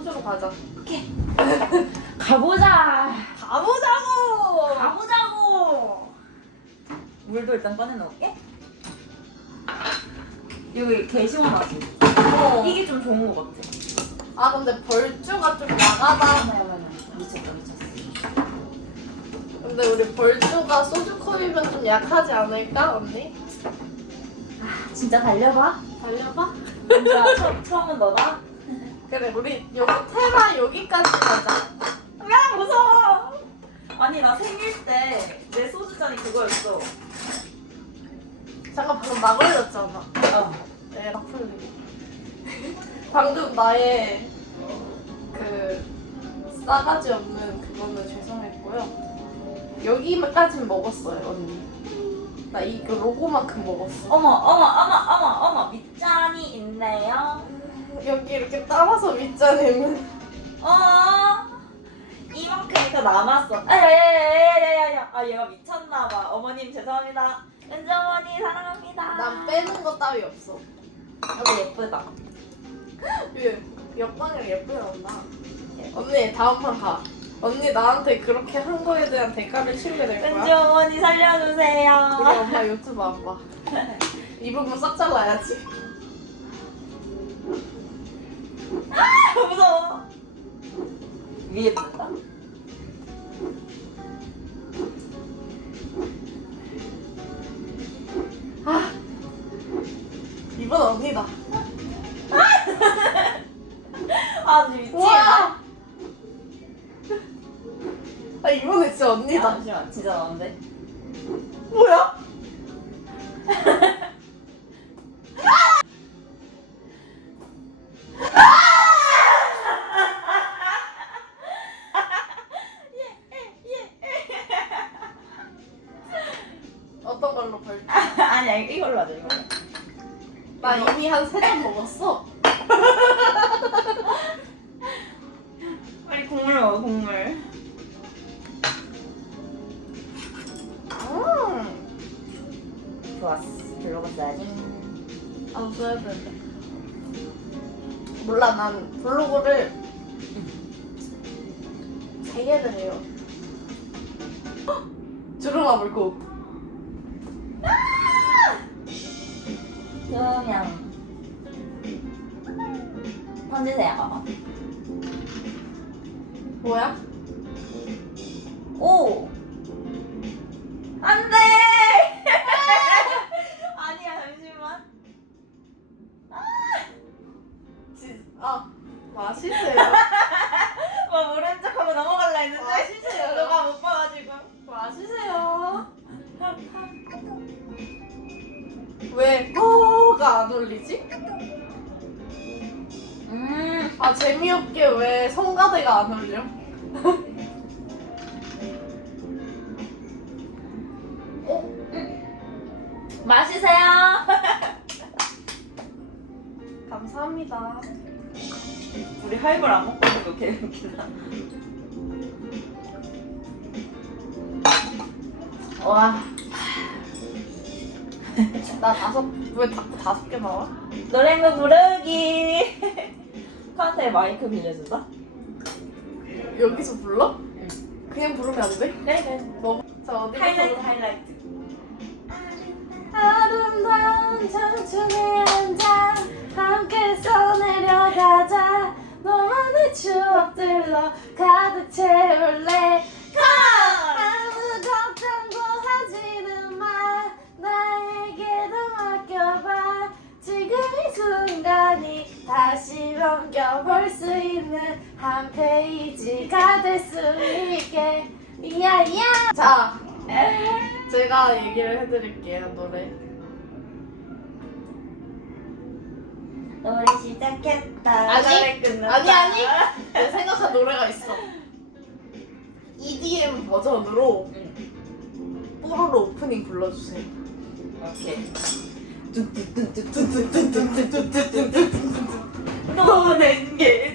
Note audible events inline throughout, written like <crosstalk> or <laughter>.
소주로 가자. <laughs> 가보자. 가보자고. 가보자고. 물도 일단 꺼내 놓을게. 여기 게시물 맛이. 어. 이게 좀 좋은 것 같아. 아 근데 벌주가 좀 야하다. 미쳤다 미쳤어. 근데 우리 벌주가 소주 컵이면 좀 약하지 않을까 언니? 진짜 달려봐. 달려봐. 먼저 <laughs> 처음, 처음은 너다. 그래 우리 여기 테마 여기까지 가자. 야 무서워. 아니 나 생일 때 내 소주잔이 그거였어. 잠깐 방금 막 올렸잖아. 어. 네, 라플리. <laughs> 방금 나의 그 싸가지 없는 그거는 죄송했고요. 여기까진 먹었어요, 언니. 나 이거 로고만큼 먹었어. 어머 어머 어머 어머 어머 밑잔이 있네요. 여기 이렇게 따라서 밑자네면 어 이만큼이 더 남았어. 아야야야야야야. 아 얘가 미쳤나봐. 어머님 죄송합니다. 은주 어머니 사랑합니다. 난 빼는 거 따위 없어. 너무 예쁘다. <laughs> 예, 옆방이랑 예쁘게 나온다. 언니 다음 판 가. 언니 나한테 그렇게 한 거에 대한 대가를 치르게 될 은주 거야. 어머니 우리 살려주세요. 엄마 유튜브 안 봐. <laughs> 이 부분 싹 잘라야지. 아, 무서워. 위에 봤다. 아, 이번 언니다. 아, 미치. 와. 아, 이번에 진짜 언니다. 잠시만, 진짜 나는데. 뭐야? <laughs> 나 이미 한 세 잔 먹었어. <laughs> 빨리 국물 먹어 국물. 음. 좋았어. 들러갔어야지. 아, 웃어야 된다. 몰라, 난 블로그를 세 개를 해요. <gasps> 주름아 물고. 요령 던지세요 봐봐 뭐야? 오! 음, 아 재미없게 왜 성가대가 안 올려? 어? 음. 마시세요. <laughs> 감사합니다. 우리 하이볼 안 먹고 있는 거 개웃기다. 와. 나 다섯 왜 닭도 다섯 개 나와? 노래는 부르기. <laughs> 카한테 마이크 빌려준다? 여기서 불러? 그냥 부르면 안 돼? 네. 뭐, 네네. 저자 어디 하이라이트 하이라이트. 아름다운 청춘의 한잔 함께 써내려가자. 너만의 추억들로 가득 채울래. 아무 걱정도 하지는 마. 나에게도 맡겨봐. 지금 이 순간이 다시 넘겨볼 수 있는 한 페이지가 될 수 있게. 이야 이야. 자 제가 얘기를 해드릴게요 노래. 노래 시작했다. 아, 아니, 노래 끝났다. 아니 아니. 내 생각한 노래가 있어. EDM 버전으로 뽀로로 오프닝 불러주세요. 오케이. 너내게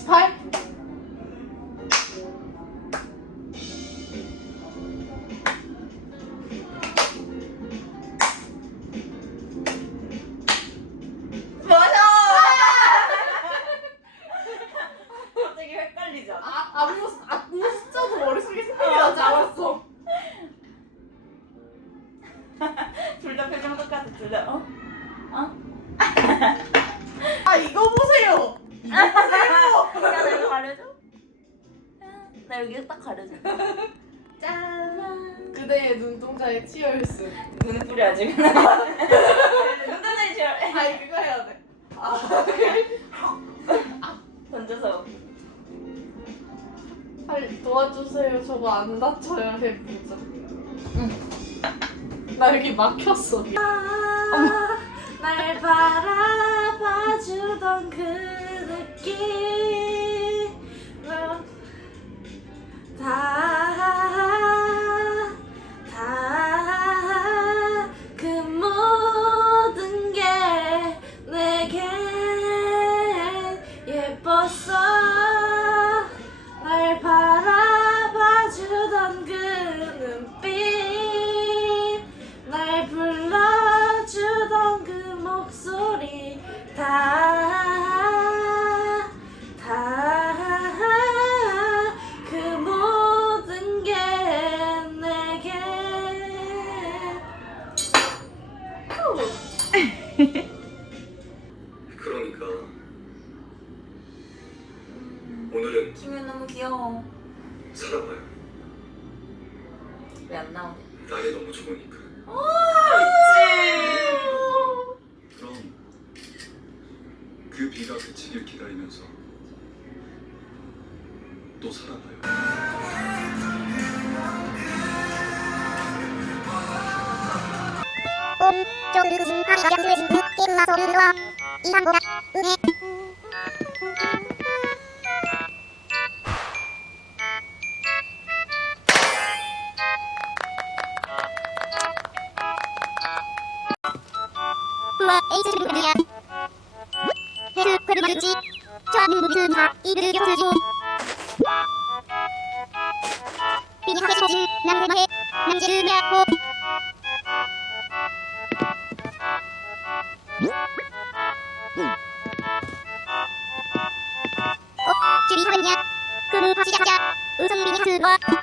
pipe 나 여기 딱 가려줘. <laughs> 짠! 그대의 눈동자에 치열스. 눈에 뿌려 아직. <laughs> 눈동자에 지어. 아니, 그거 해야 돼. 던져서. 빨리 도와주세요. 저거 안 다쳐요. 해보자. 나 여기 막혔어. 날 바라봐주던 그 느낌 옴, 쪼르르, 하리가 양수의 진구, 깨우나서 르르와, 이상보다, 응애. 우와, 에이스 주문이야. 헤르, 괴르마르지, 저하는 무비스마, 이르르 격스주. 비니하게 소진, 남대마해, 남지르미야호. 어, 의